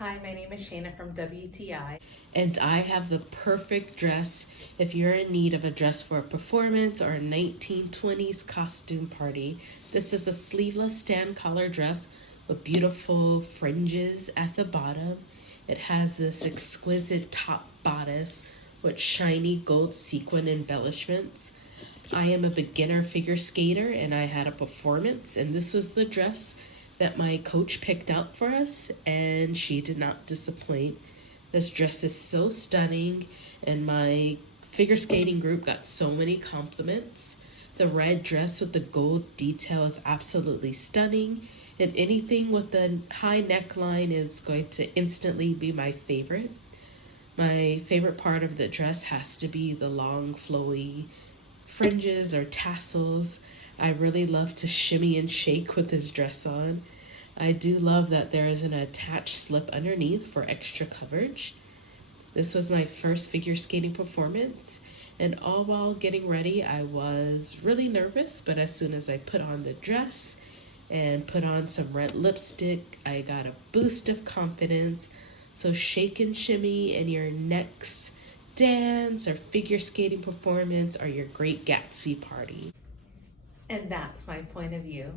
Hi, my name is Shayna from WTI. And I have the perfect dress if you're in need of a dress for a performance or a 1920s costume party. This is a sleeveless stand collar dress with beautiful fringes at the bottom. It has this exquisite top bodice with shiny gold sequin embellishments. I am a beginner figure skater and I had a performance, and this was the dress that my coach picked out for us, and she did not disappoint. This dress is so stunning, and my figure skating group got so many compliments. The red dress with the gold detail is absolutely stunning, and anything with the high neckline is going to instantly be my favorite. My favorite part of the dress has to be the long flowy fringes or tassels. I really love to shimmy and shake with this dress on. I do love that there is an attached slip underneath for extra coverage. This was my first figure skating performance, and all while getting ready, I was really nervous, but as soon as I put on the dress and put on some red lipstick, I got a boost of confidence. So shake and shimmy in your next dance or figure skating performance or your great Gatsby party. And that's my point of view.